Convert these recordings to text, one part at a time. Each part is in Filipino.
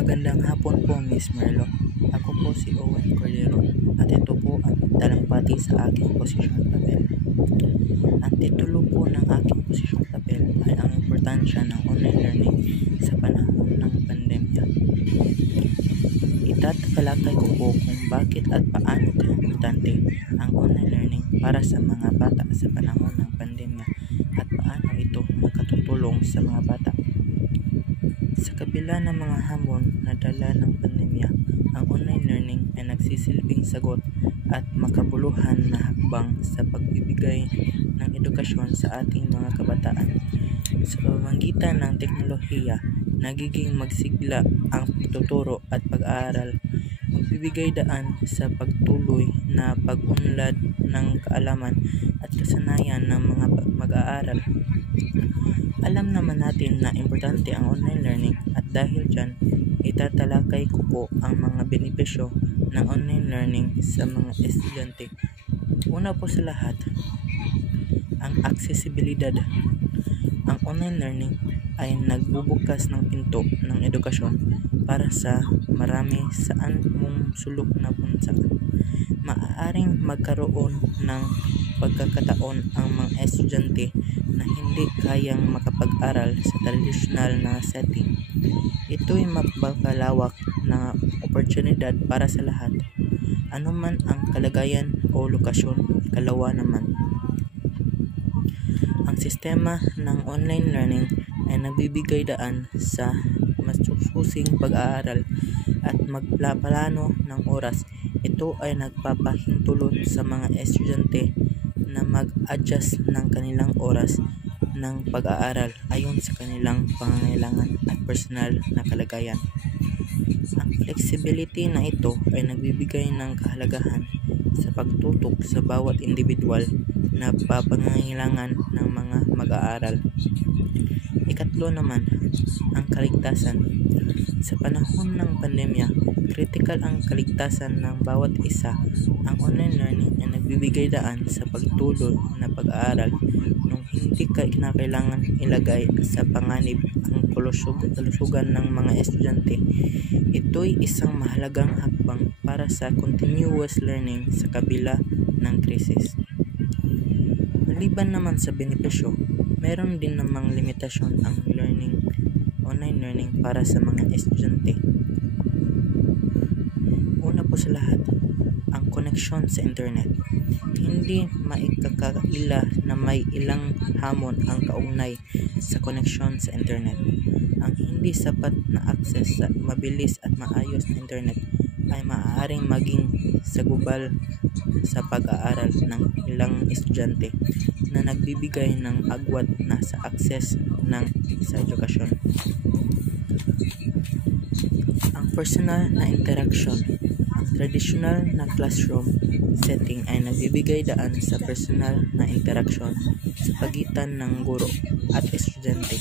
Magandang hapon po, Miss Merlo. Ako po si Owen Cordero at ito po ang talampati sa aking posisyong papel. Ang titulo po ng aking posisyong papel ay ang importansya ng online learning sa panahon ng pandemya. Itatalakay ko po kung bakit at paano importante ang online learning para sa mga bata sa panahon ng pandemya at paano ito makatutulong sa mga bata. Sa kabila ng mga hamon na dala ng pandemya, ang online learning ay nagsisilbing sagot at makabuluhan na hakbang sa pagbibigay ng edukasyon sa ating mga kabataan. Sa pamamagitan ng teknolohiya, nagiging magsigla ang pagtuturo at pag-aaral, magbibigay daan sa pagtuloy na pag-unlad ng kaalaman at kasanayan ng mga mag-aaral. Alam naman natin na importante ang online learning at dahil dyan, itatalakay ko po ang mga benepisyo ng online learning sa mga estudyante. Una po sa lahat, ang accessibilidad. Ang online learning ay nagbubukas ng pinto ng edukasyon para sa marami saan mong sulok na bansa. Maaaring magkaroon ng pagkakataon ang mga estudyante na hindi kayang makapag-aral sa tradisyonal na setting. Ito'y mapagkalawak na oportunidad para sa lahat, anuman ang kalagayan o lokasyon, kalawa naman. Ang sistema ng online learning ay nagbibigay daan sa masusing pag-aaral at magplano ng oras. Ito ay nagpapahintulot sa mga estudyante na mag-adjust ng kanilang oras ng pag-aaral ayon sa kanilang pangangailangan at personal na kalagayan. Ang flexibility na ito ay nagbibigay ng kahalagahan sa pagtutok sa bawat individual na pangangailangan ng mga mag-aaral. Ikatlo naman, ang kaligtasan. Sa panahon ng pandemya, critical ang kaligtasan ng bawat isa. Ang online learning ay nagbibigay daan sa pagtuloy na pag-aaral nung hindi kinakailangan ilagay sa panganib ang kalusugan ng mga estudyante. Ito'y isang mahalagang hakbang para sa continuous learning sa kabila ng krisis. Maliban naman sa benepisyo, meron din namang limitasyon ang online learning para sa mga estudyante. Una po sa lahat, ang koneksyon sa internet. Hindi maikakaila na may ilang hamon ang kaugnay sa koneksyon sa internet. Ang hindi sapat na access sa mabilis at maayos na internet ay maaaring maging sagubal sa pag-aaral ng ilang estudyante na nagbibigay ng agwat na sa access sa edukasyon. Ang personal na interaction. Ang traditional na classroom setting ay nagbibigay daan sa personal na interaction sa pagitan ng guro at estudyante.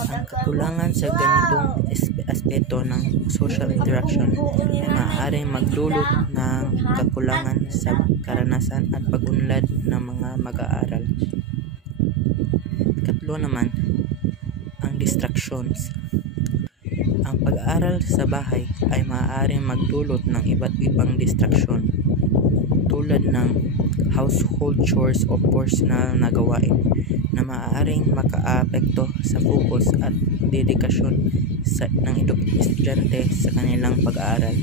Ang kakulangan sa ganitong aspeto ng social interaction ay maaaring magdulot ng kakulangan sa karanasan at pag-unlad ng mga mag-aaral. Ikatlo naman, ang distractions. Ang pag-aaral sa bahay ay maaaring magdulot ng iba't ibang distraction tulad ng household chores o personal na gawain na maaaring makaapekto sa focus at dedikasyon ng estudyante sa kanilang pag-aaral.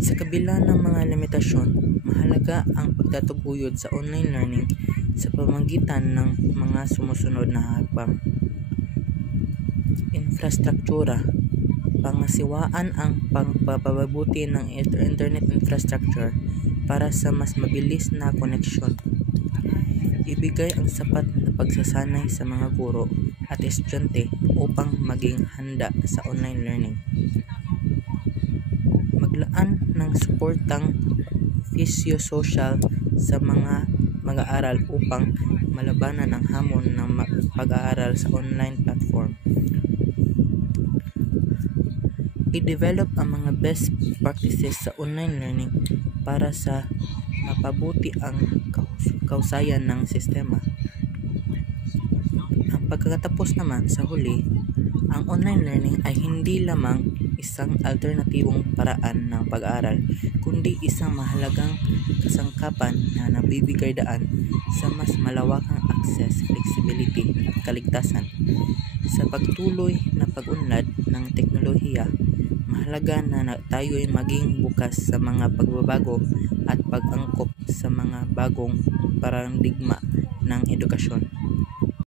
Sa kabila ng mga limitasyon, mahalaga ang pagtataguyod sa online learning sa pamamagitan ng mga sumusunod na hakbang. Infrastruktura. Pangasiwaan ang pagpapabuti ng internet infrastructure para sa mas mabilis na koneksyon. Ibigay ang sapat na pagsasanay sa mga guro at estudyante upang maging handa sa online learning. Maglaan ng suportang fisyo-social sa mga mag-aaral upang malabanan ang hamon ng pag-aaral sa online platform. I-develop ang mga best practices sa online learning para sa mapabuti ang kausayan ng sistema. Ang pagkatapos naman sa huli Ang online learning ay hindi lamang isang alternatibong paraan ng pag-aaral, kundi isang mahalagang kasangkapan na nabibigay daan sa mas malawakang access, flexibility at kaligtasan. Sa pagtuloy na pag-unlad ng teknolohiya, mahalaga na tayo ay maging bukas sa mga pagbabago at pag-angkop sa mga bagong paradigma ng edukasyon.